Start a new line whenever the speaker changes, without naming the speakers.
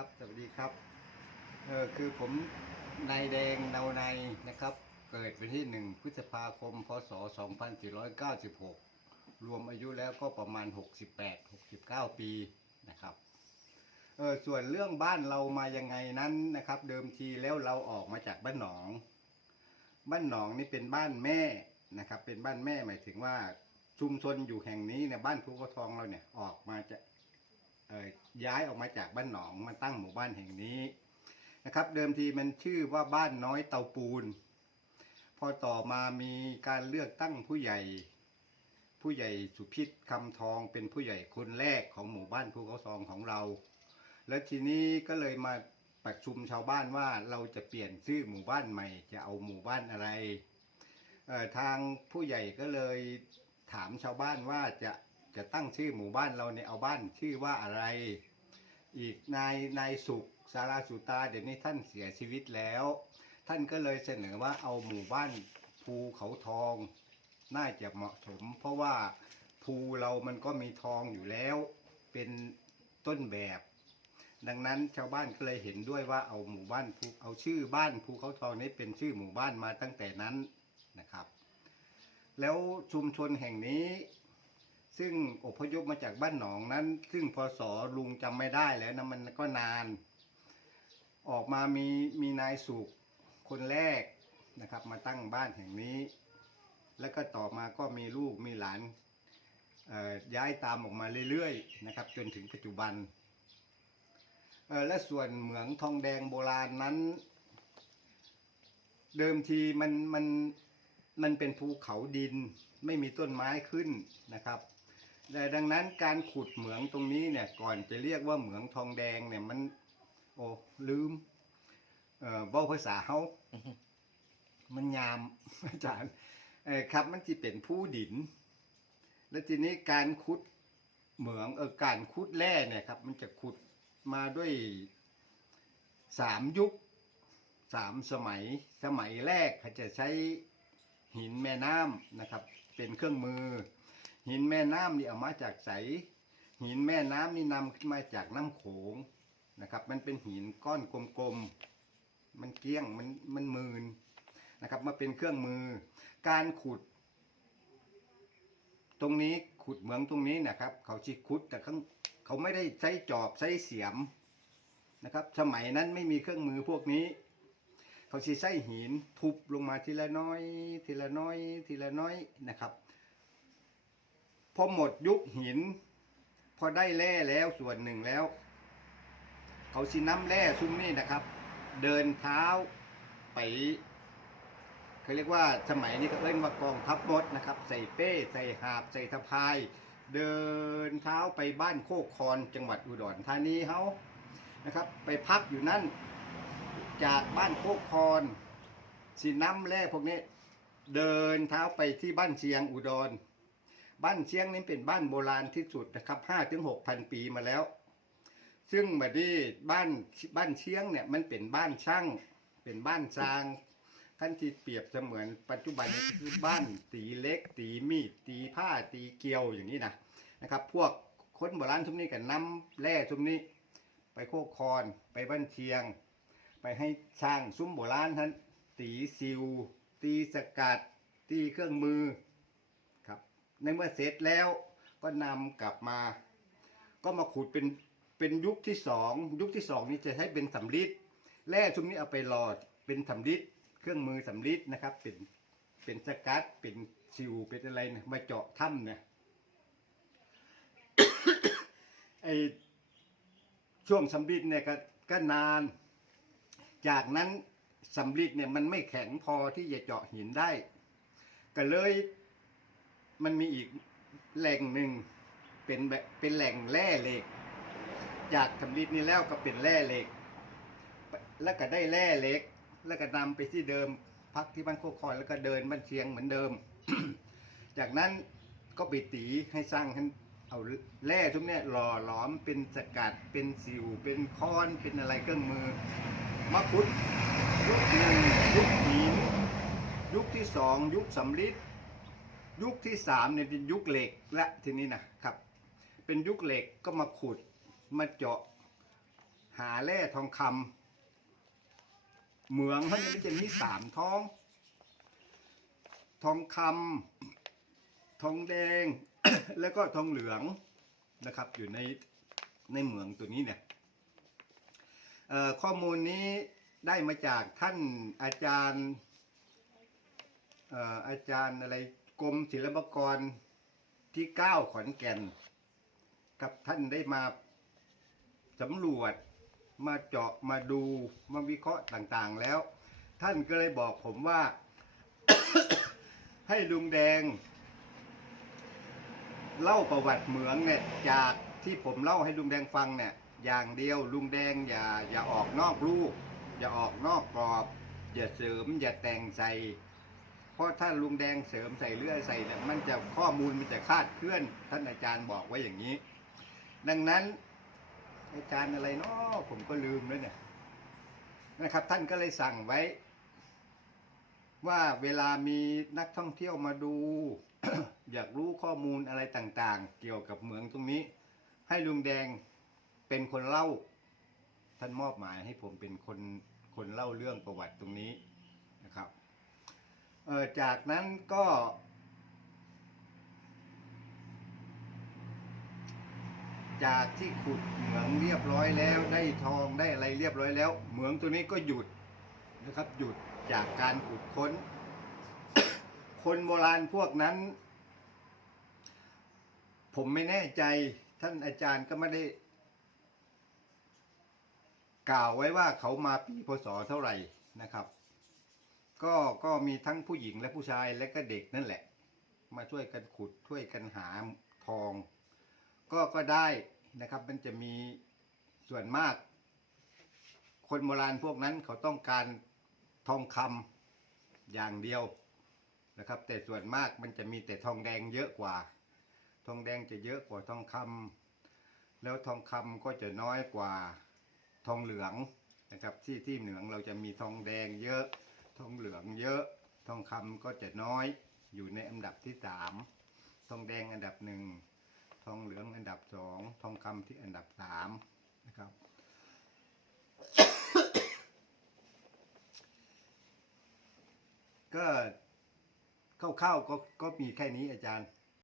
ครับสวัสดีครับเออคือผมนายแดงเนาในนะครับ เกิดวันที่1พฤษภาคม พศ 2496 รวมอายุแล้วก็ประมาณ 68-69 ปีนะครับเออส่วนเรื่องบ้านเรามายังไงนั้นนะครับ เดิมทีแล้วเราออกมาจากบ้านหนอง บ้านหนองนี่เป็นบ้านแม่นะครับ เป็นบ้านแม่หมายถึงว่าชุมชนอยู่แห่งนี้เนี่ยบ้านภูกระทองเราเนี่ยออกมาจะเออ ย้ายออกมาจากบ้านหนองมาตั้งหมู่บ้านแห่งนี้นะครับ เดิมทีมันชื่อว่าบ้านน้อยเตาปูน พอต่อมามีการเลือกตั้งผู้ใหญ่ ผู้ใหญ่สุพิษคำทองเป็นผู้ใหญ่คนแรกของหมู่บ้านภูเขาทองของเรา แล้วทีนี้ก็เลยมาประชุมชาวบ้านว่าเราจะเปลี่ยนชื่อหมู่บ้านใหม่ จะเอาหมู่บ้านอะไรทางผู้ใหญ่ก็เลยถามชาวบ้านว่าจะ จะตั้งชื่อหมู่บ้านเราเนี่ยเอาบ้านชื่อว่าอะไร อีกนายนายสุขสาราสุตาเดี๋ยวนี้ท่านเสียชีวิตแล้ว ท่านก็เลยเสนอว่าเอาหมู่บ้านภูเขาทอง น่าจะเหมาะสม เพราะว่าภูเรามันก็มีทองอยู่แล้ว เป็นต้นแบบ ดังนั้นชาวบ้านก็เลยเห็นด้วยว่าเอาหมู่บ้านภูเอาชื่อบ้านภูเขาทองนี้เป็นชื่อหมู่บ้านมาตั้งแต่นั้นนะครับ แล้วชุมชนแห่งนี้ ซึ่งอพยพมาจากบ้านหนองนั้น ซึ่งพศลุงจำไม่ได้แล้วนะมันก็นาน ออกมามีมีนายสุขคนแรกนะครับ มาตั้งบ้านแห่งนี้ แล้วก็ต่อมาก็มีลูกมีหลานย้ายตามออกมาเรื่อยๆนะครับ จนถึงปัจจุบันและส่วนเหมืองทองแดงโบราณนั้น เดิมทีมันมันมันเป็นภูเขาดินไม่มีต้นไม้ขึ้นนะครับ แต่ดังนั้นการขุดเหมืองตรงนี้เนี่ย ก่อนจะเรียกว่าเหมืองทองแดงเนี่ยมัน โอ้ลืม เอ่อเว้าภาษาเฮามันยามอาจารย์เออครับ มันจะเป็นผู้ดิน แล้วทีนี้การขุดเหมืองเออการขุดแร่เนี่ยครับ มันจะขุดมาด้วยสามยุคสามสมัย สมัยแรกเขาจะใช้หินแม่น้ำนะครับ เป็นเครื่องมือ หินแม่น้ำนี่เอามาจากใสหินแม่น้ำนี่นำขึ้นมาจากน้ำโขงนะครับ มันเป็นหินก้อนกลมๆ มันเกี้ยง มันมันมืนนะครับมาเป็นเครื่องมือ การขุด ตรงนี้ขุดเหมืองตรงนี้นะครับ เขาชิขุดแต่เขาเขาไม่ได้ใช้จอบใช้เสียมนะครับ สมัยนั้นไม่มีเครื่องมือพวกนี้ เขาสิใช้หินทุบลงมาทีละน้อย ทีละน้อย ทีละน้อยนะครับ พอหมดยุคหิน พอได้แร่แล้วส่วนหนึ่งแล้ว เขาสิน้ำแร่ซุ้มนี่นะครับ เดินเท้าไปเขาเรียกว่าสมัยนี้เขาเรียกว่ากองทัพมดนะครับ ใส่เป้ ใส่หาบ ใส่สะพาย เดินเท้าไปบ้านโคกคอนจังหวัดอุดรธานีเขานะครับ ไปพักอยู่นั่นจากบ้านโคกคอนสิน้ำแร่พวกนี้ เดินเท้าไปที่บ้านเชียงอุดร บ้านเชียงนี้เป็นบ้านโบราณที่สุดนะครับห้าถึงหกพันปีมาแล้ว ซึ่งบัดนี้บ้านบ้านเชียงเนี่ยมันเป็นบ้านช่าง เป็นบ้านจางท่านที่เปรียบเสมือนปัจจุบันนี้คือบ้านตีเล็ก ตีมีดตีผ้าตีเกลียวอย่างนี้นะนะครับ พวกคนโบราณทุกนี้กับน้ำแร่ทุกนี้ ไปโคกคอนไปบ้านเชียง ไปให้ช่างซุ้มโบราณท่านตีซิว ตีสกัด ตีเครื่องมือ ในเมื่อเสร็จแล้วก็นำกลับมา ก็มาขุดเป็นเป็นยุคที่สองยุคที่สองนี้จะใช้เป็นสำริดแร่ชุมนี้เอาไปหลอดเป็นสำริดเครื่องมือสำริดนะครับ เป็นเป็นสกัดเป็นซิวเป็นอะไรนี่ยมาเจาะถ้ำเนี่ยไอช่วงสำริดเนี่ยก็ก็นาน จากนั้นสำริดเนี่ยมันไม่แข็งพอที่จะเจาะหินได้ ก็เลย มันมีอีกแหล่งหนึ่งเป็นแบบเป็นแหล่งแร่เหล็ก จากสำริดนี้แล้วก็เป็นแร่เหล็ก แล้วก็ได้แร่เหล็ก แล้วก็นำไปที่เดิมพักที่บ้านโคกคอยแล้วก็เดินบ้านเชียงเหมือนเดิม จากนั้นก็ไปตีให้สร้างให้เอาแร่ทุกเนี้ยหล่อหลอมเป็นสกัดเป็นสิว เป็นค้อนเป็นอะไรเครื่องมือมาขุดยุคหนึ่งยุคหินยุคที่สองยุคสำริด ยุคที่สามเนี่ยเป็นยุคเหล็กและทีนี้นะครับ เป็นยุคเหล็กก็มาขุดมาเจาะ หาแร่ทองคำเหมืองเขาเนี่ยมันจะมีสามท้อง ทองคำทองแดง แล้วก็ทองเหลืองนะครับ อยู่ในในเหมืองตัวนี้เนี่ยข้อมูลนี้ได้มาจากท่านอาจารย์อาจารย์อะไร กรมศิลปากรที่เก้าขอนแก่น กับท่านได้มาสำรวจมาเจาะมาดูมาวิเคราะห์ต่างๆแล้ว ท่านก็เลยบอกผมว่า ให้ลุงแดง เล่าประวัติเหมืองเนี่ยจากที่ผมเล่าให้ลุงแดงฟังเนี่ยอย่างเดียวลุงแดงอย่าอย่าออกนอกรูปอย่าออกนอกกรอบ อย่าเสริมอย่าแต่งใส่ ราะถ้าลุงแดงเสริมใส่เลื่อยใส่เนี่ยมันจะข้อมูลมันจะคาดเคลื่อน ท่านอาจารย์บอกไว้อย่างนี้ ดังนั้น อาจารย์อะไรเนาะผมก็ลืมแล้วเนี่ยนะครับ ท่านก็เลยสั่งไว้ ว่าเวลามีนักท่องเที่ยวมาดู อยากรู้ข้อมูลอะไรต่างๆ เกี่ยวกับเหมืองตรงนี้ ให้ลุงแดงเป็นคนเล่า ท่านมอบหมายให้ผมเป็นคนคนเล่าเรื่องประวัติตรงนี้ เออจากนั้นก็ จากที่ขุดเหมืองเรียบร้อยแล้ว ได้ทองได้อะไรเรียบร้อยแล้ว เหมืองตัวนี้ก็หยุดนะครับ หยุดจากการขุดค้น คนโบราณพวกนั้น ผมไม่แน่ใจท่านอาจารย์ก็ไม่ได้ กล่าวไว้ว่าเขามาปีพศเท่าไหร่นะครับ ก็ก็มีทั้งผู้หญิงและผู้ชายและก็เด็กนั่นแหละ มาช่วยกันขุดช่วยกันหาทอง ก็ก็ได้นะครับ มันจะมีส่วนมาก คนโบราณพวกนั้นเขาต้องการทองคำอย่างเดียวนะครับ แต่ส่วนมากมันจะมีแต่ทองแดงเยอะกว่า ทองแดงจะเยอะกว่าทองคำแล้วทองคำก็จะน้อยกว่าทองเหลืองนะครับ ที่ที่เหนืองเราจะมีทองแดงเยอะ ทองเหลืองเยอะ ทองคำก็จะน้อย อยู่ในอันดับที่สามทองแดงอันดับหนึ่ง ทองเหลืองอันดับสอง ทองคำที่อันดับสามนะครับ ก็เข้าๆก็ก็มีแค่นี้อาจารย์